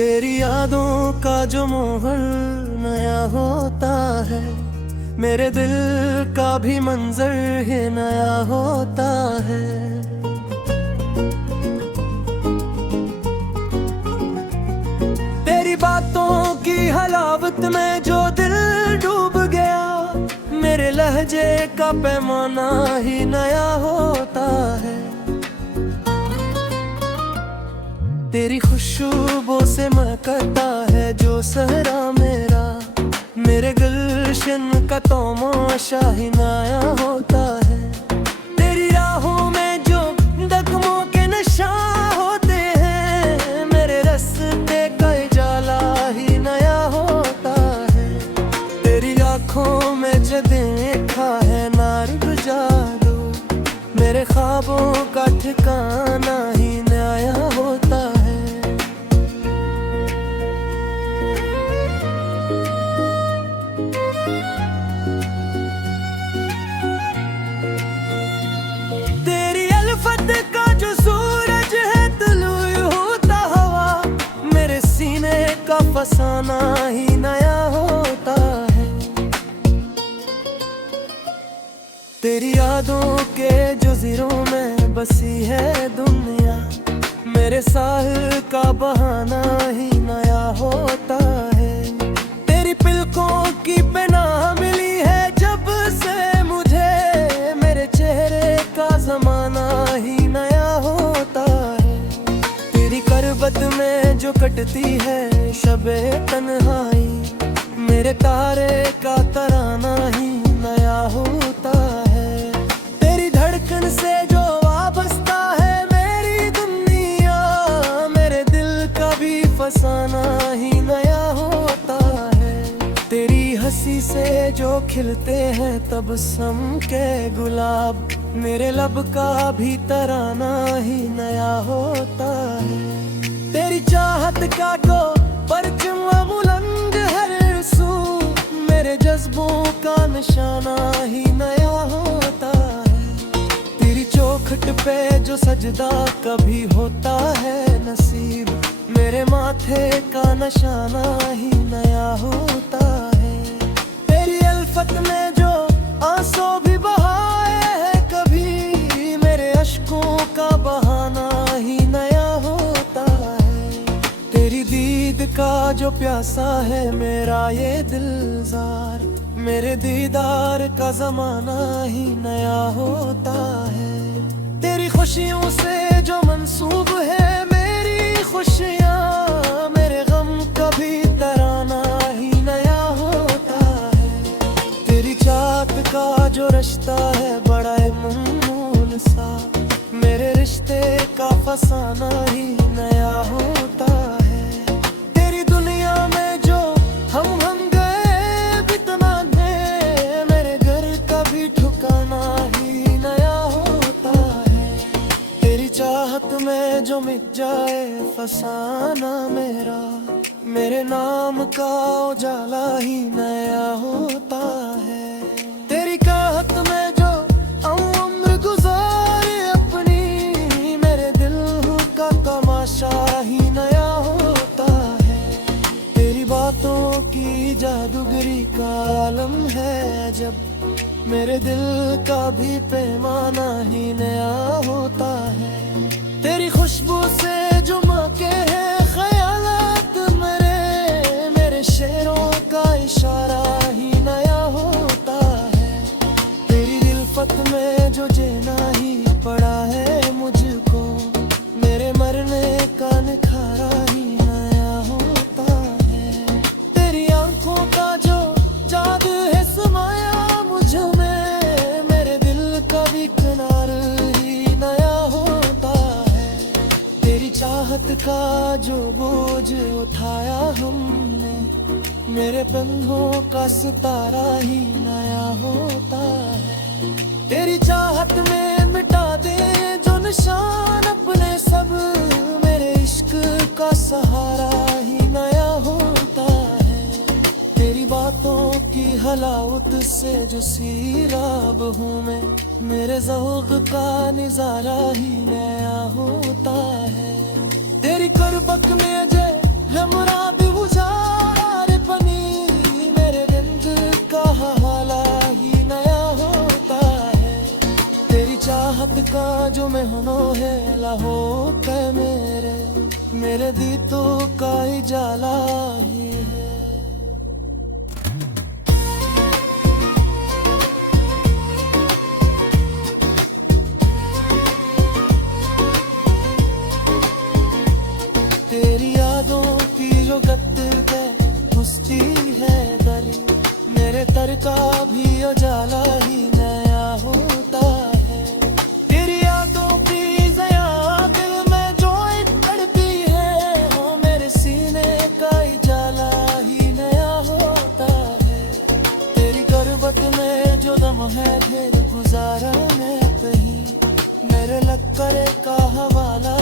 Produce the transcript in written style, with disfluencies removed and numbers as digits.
तेरी यादों का जो मोहर नया होता है, मेरे दिल का भी मंजर है नया होता है। तेरी बातों की हलावत में जो दिल डूब गया, मेरे लहजे का पैमाना ही नया होता है। तेरी खुशबू से महकता है जो सहरा मेरा, मेरे गुलशन का तमाशा ही नया होता है। तेरी राहों में जो डगमों के नशा होते हैं, मेरे रास्ते का उजाला ही नया होता है। तेरी आँखों में जो देखा है नारी जादू, मेरे ख्वाबों का ठिकाना ही नया होता है। तेरी अल्फत का जो सूरज है तुलू होता हवा, मेरे सीने का फसाना ही नया होता है। तेरी यादों के जज़ीरों में बसी है दुनिया, मेरे साहिल का बहाना ही नया होता है। तेरी पलकों की पनाह मिली है जब से मुझे, मेरे चेहरे का जमाना ही नया होता है। तेरी करबत में जो कटती है शबे तन्हाई, मेरे तारे का तराना ही नया होता है। तेरी धड़कन से जो वाबस्ता है मेरी दुनिया, मेरे दिल का भी फसाना ही नया होता है। तेरी हंसी से जो खिलते हैं तबस्सुम के गुलाब, मेरे लब का भी तराना ही नया होता है। तेरी चाहत का जो परचम बुलंद हर सू, मेरे जज्बों का निशाना ही नया होता है। तेरी चौखट पे जो सजदा कभी होता है नसीब, मेरे माथे का निशाना ही नया होता है। तेरी अल्फत में जो आंसू भी बहाए हैं कभी, मेरे अश्कों का बहाना ही नया होता है। तेरी दीद का जो प्यासा है मेरा ये दिलजार, मेरे दीदार का जमाना ही नया होता है। तेरी खुशियों से जो मंसूब है मेरी खुशियाँ, मेरे गम का भी तराना ही नया होता है। तेरी चाहत का जो रिश्ता है बड़ा मामूल सा, मेरे रिश्ते का फसाना ही नया होता है। तेरी दुनिया में जो हम गए बितना ने, मेरे घर का भी ठिकाना ही नया होता है। तेरी चाहत में जो मिट जाए फसाना मेरा, मेरे नाम का उजाला ही नया होता है। तेरी कहत में जो उम्र गुजारे अपनी, मेरे दिल का तमाशा ही नया होता है। तेरी बातों की जादूगरी का आलम है जब, मेरे दिल का भी पैमाना ही नया होता है। तेरी खुशबू से जो महके हैं ख्यालात मेरे शेरों का इशारा ही नया होता है। तेरी दिलफत में जो जीना ही पड़ा है मुझको, मेरे मरने का निखारा ही नया होता है। तेरी आंखों का जो जादू है समाया मुझ में, मेरे दिल का भी किनार ही नया होता है। तेरी चाहत का जो बोझ उठाया हमने, मेरे बंधों का सितारा ही नया होता है। तेरी चाहत में मिटा दे जो निशान अपने सब, मेरे इश्क का सहारा ही नया होता है। तेरी बातों की हलावत से जो सीराब हूँ मैं, मेरे ज़ौक़ का नज़ारा ही नया होता है। तेरी कुर्बत में जो हमरा भी बुझार बनी मेरे दिल का हाला ही नया होता है। तेरी चाहत का जो मैं होनो है लाहो के मेरे दीतों का ही जाला ही है। तेरी यादों की जो गत्ते पे पुष्टि है दरी, मेरे तर का भी उजाला ही नया होता है। तेरी यादों की जया दिल में जो तड़पी है, वो मेरे सीने का उजाला ही नया होता है। तेरी गुर्बत में जो दम है दिल गुजारा में कहीं, मेरे लक्कर का हवाला